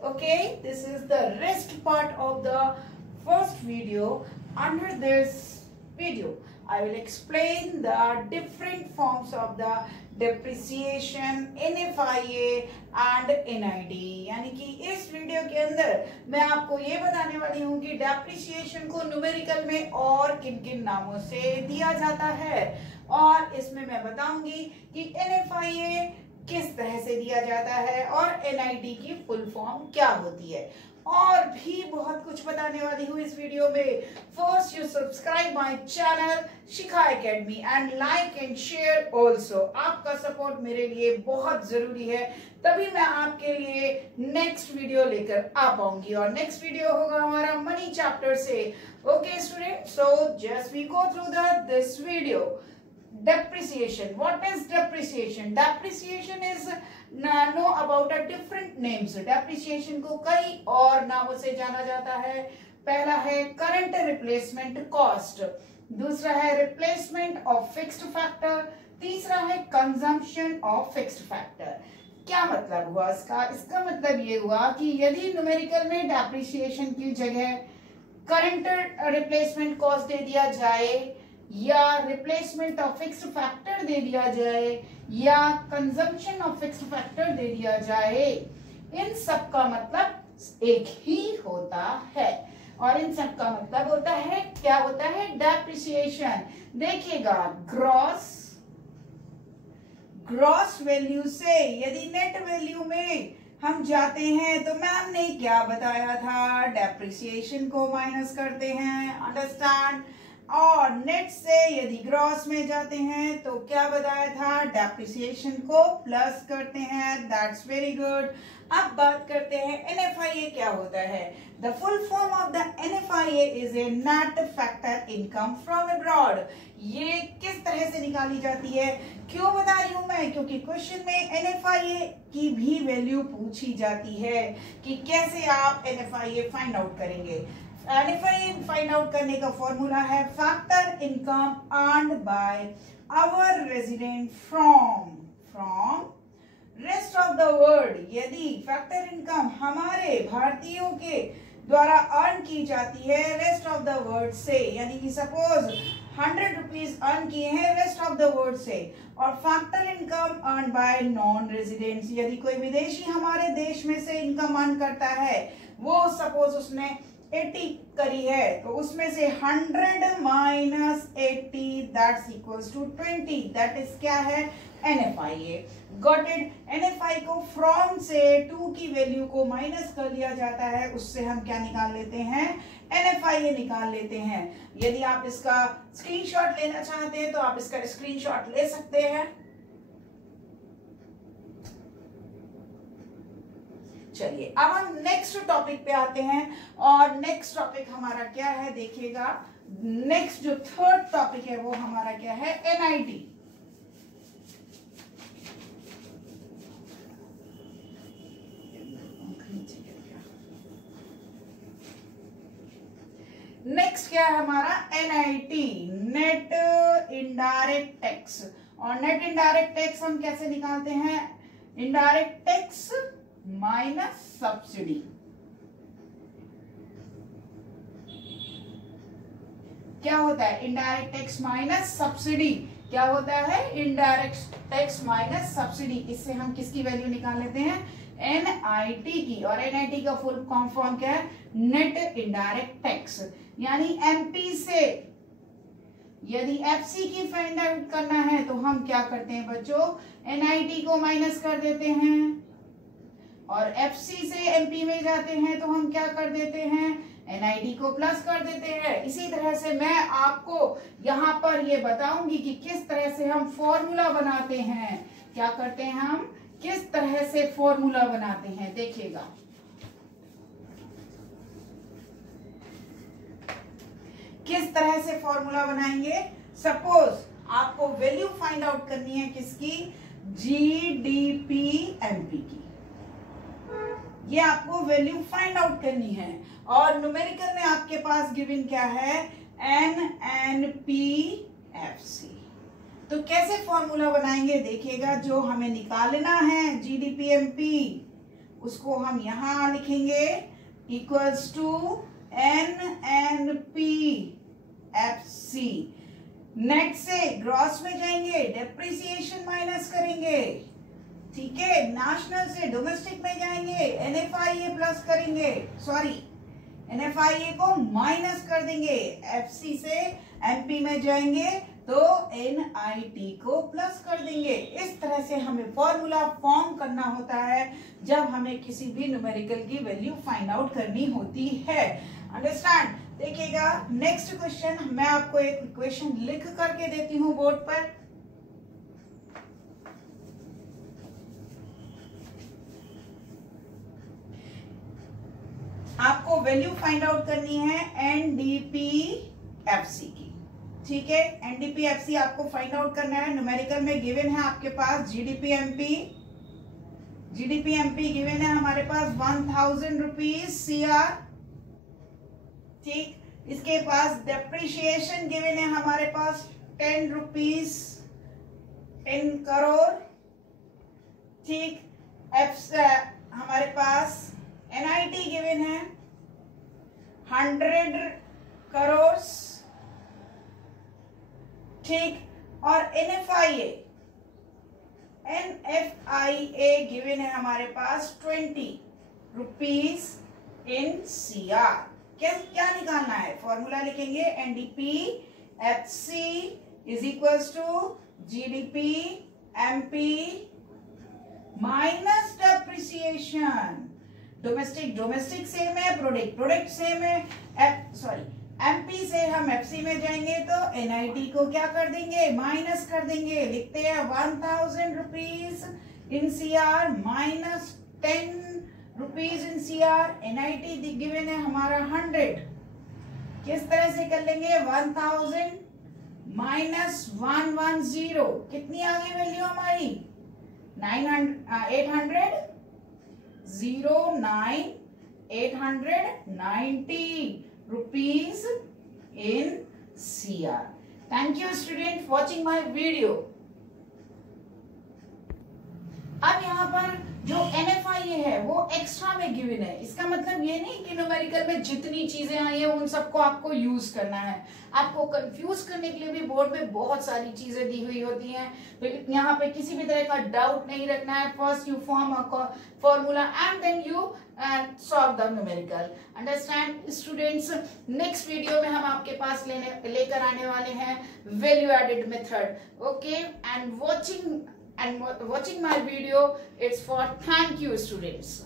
Okay, this is the rest part of the first video. Under this video, I will explain the different forms of the depreciation, NFIA and NID. यानी कि इस video के अंदर मैं आपको ये बताने वाली हूँ कि डेप्रिसिएशन को न्यूमेरिकल में और किन किन नामों से दिया जाता है, और इसमें मैं बताऊंगी कि NFIA किस तरह से दिया जाता है और NID की फुल फॉर्म क्या होती है, और भी बहुत कुछ बताने वाली हूँ इस वीडियो में। First you subscribe my channel Shikha academy and like and share also. आपका सपोर्ट मेरे लिए बहुत जरूरी है, तभी मैं आपके लिए नेक्स्ट वीडियो लेकर आ पाऊंगी, और नेक्स्ट वीडियो होगा हमारा मनी चैप्टर से। Okay student, so just we go through this video. Depreciation. What is depreciation? Depreciation is know about a different names. Depreciation को कई और नामों से जाना जाता है। पहला है current replacement cost, दूसरा है replacement of fixed factor, तीसरा है consumption of fixed factor। क्या मतलब हुआ इसका? इसका मतलब ये हुआ कि यदि न्यूमेरिकल में depreciation की जगह current replacement cost दे दिया जाए, या रिप्लेसमेंट ऑफ फिक्स्ड फैक्टर दे दिया जाए, या कंजम्पशन ऑफ फिक्स्ड फैक्टर दे दिया जाए, इन सब का मतलब एक ही होता है, और इन सब का मतलब होता है क्या होता है? डेप्रिसिएशन। देखिएगा, ग्रॉस वैल्यू से यदि नेट वैल्यू में हम जाते हैं तो मैम ने क्या बताया था? डेप्रिसिएशन को माइनस करते हैं, अंडरस्टैंड। और नेट से यदि ग्रॉस में जाते हैं तो क्या बताया था? डेप्रिसिएशन को प्लस करते हैं। That's very good. अब बात करते हैं NFIA क्या होता है। The full form of the NFIA is a net factor income from abroad. ये किस तरह से निकाली जाती है? क्यों बता रही हूं मैं? क्योंकि क्वेश्चन में NFIA की भी वैल्यू पूछी जाती है कि कैसे आप NFIA फाइंड आउट करेंगे। NFIA फाइंड आउट करने का फॉर्मूला है factor income earned by our resident from rest of the world. यदि फैक्टर इनकम हमारे भारतीयों के द्वारा अर्न की जाती है रेस्ट ऑफ द वर्ल्ड से, यानी कि सपोज 100 रुपीज अर्न किए हैं रेस्ट ऑफ द वर्ल्ड से, और factor income earn by non residents, यदि कोई विदेशी हमारे देश में से इनकम अर्न करता है, वो सपोज उसने 80 करी है, तो उसमें से 100 minus 80 that's equals to 20। That is क्या है? NFIA। Got it? NFI को फ्रॉम से 2 की वैल्यू को माइनस कर लिया जाता है, उससे हम क्या निकाल लेते हैं? NFIA निकाल लेते हैं। यदि आप इसका स्क्रीनशॉट लेना चाहते हैं तो आप इसका स्क्रीनशॉट ले सकते हैं। चलिए अब हम नेक्स्ट टॉपिक पे आते हैं, और नेक्स्ट टॉपिक हमारा क्या है? देखिएगा, नेक्स्ट जो थर्ड टॉपिक है वो हमारा क्या है? NID। नेक्स्ट क्या है हमारा? NIT, net indirect tax. और नेट इनडायरेक्ट टैक्स हम कैसे निकालते हैं? Indirect tax minus subsidy. क्या होता है? Indirect tax minus subsidy. क्या होता है? Indirect tax minus subsidy. इससे हम किसकी वैल्यू निकाल लेते हैं? NIT की। और NIT का फुल फॉर्म क्या है? Net indirect tax. यानी MP से यदि FC की फाइंड आउट करना है तो हम क्या करते हैं बच्चों? NIT को माइनस कर देते हैं, और FC से MP में जाते हैं तो हम क्या कर देते हैं? NID को प्लस कर देते हैं। इसी तरह से मैं आपको यहाँ पर ये बताऊंगी कि किस तरह से हम फॉर्मूला बनाते हैं। क्या करते हैं हम? किस तरह से फॉर्मूला बनाते हैं, देखिएगा। किस तरह से फॉर्मूला बनाएंगे? सपोज आपको वैल्यू फाइंड आउट करनी है किसकी? GDP-MP की। ये आपको वैल्यू फाइंड आउट करनी है, और न्यूमेरिकल में आपके पास गिवन क्या है? NNPFC। तो कैसे फॉर्मूला बनाएंगे? देखिएगा, जो हमें निकालना है GDP-MP उसको हम यहां लिखेंगे equals to NNP FC। Net से ग्रॉस में जाएंगे, डेप्रिसिएशन माइनस करेंगे, ठीक है। नेशनल से डोमेस्टिक में जाएंगे, NFIA प्लस करेंगे, सॉरी NFIA को माइनस कर देंगे, FC से MP में जाएंगे तो NIT को प्लस कर देंगे। इस तरह से हमें फॉर्मूला फॉर्म करना होता है जब हमें किसी भी न्यूमेरिकल की वैल्यू फाइंड आउट करनी होती है। अंडरस्टैंड? देखिएगा नेक्स्ट क्वेश्चन, मैं आपको एक इक्वेशन लिख करके देती हूं बोर्ड पर। आपको वैल्यू फाइंड आउट करनी है NDPFC की, ठीक है। NDPFC आपको फाइंड आउट करना है। न्यूमेरिकल में गिवन है आपके पास GDP-MP गिवन है हमारे पास 1000 रुपीज CR, ठीक। इसके पास डेप्रिशिएशन गिवन है हमारे पास 10 रुपीज 10 करोड़, ठीक। हमारे पास NIT गिवन है 100 करोड़, ठीक। और NFIA गिवन है हमारे पास 20 रुपीज इन CR। क्या निकालना है? फॉर्मूला लिखेंगे NDPFC is equals to GDP-MP minus depreciation. Domestic same है, प्रोडक्ट सेम है, सॉरी MP से हम FC में जाएंगे तो NIT को क्या कर देंगे? माइनस कर देंगे। लिखते हैं 1000 rupees in CR minus 10 rupees in CR। NIT given है हमारा 100। किस तरह से कर लेंगे? 1000 माइनस 110, कितनी आ गई वैल्यू हमारी? 890 rupees in CR. Thank you student for watching my video. अब यहाँ पर जो NFIA है वो एक्स्ट्रा में गिवन है। इसका मतलब ये नहीं कि न्यूमेरिकल में जितनी चीजें आई है उन सबको आपको यूज करना है। आपको कंफ्यूज करने के लिए भी बोर्ड में बहुत सारी चीजें दी हुई होती हैं, तो यहाँ पे किसी भी तरह का डाउट नहीं रखना है। First you form a formula and then you solve the numerical. Understand students? Next video में हम आपके पास लेकर आने वाले हैं value added method. Okay, and watching my video, it's for thank you students.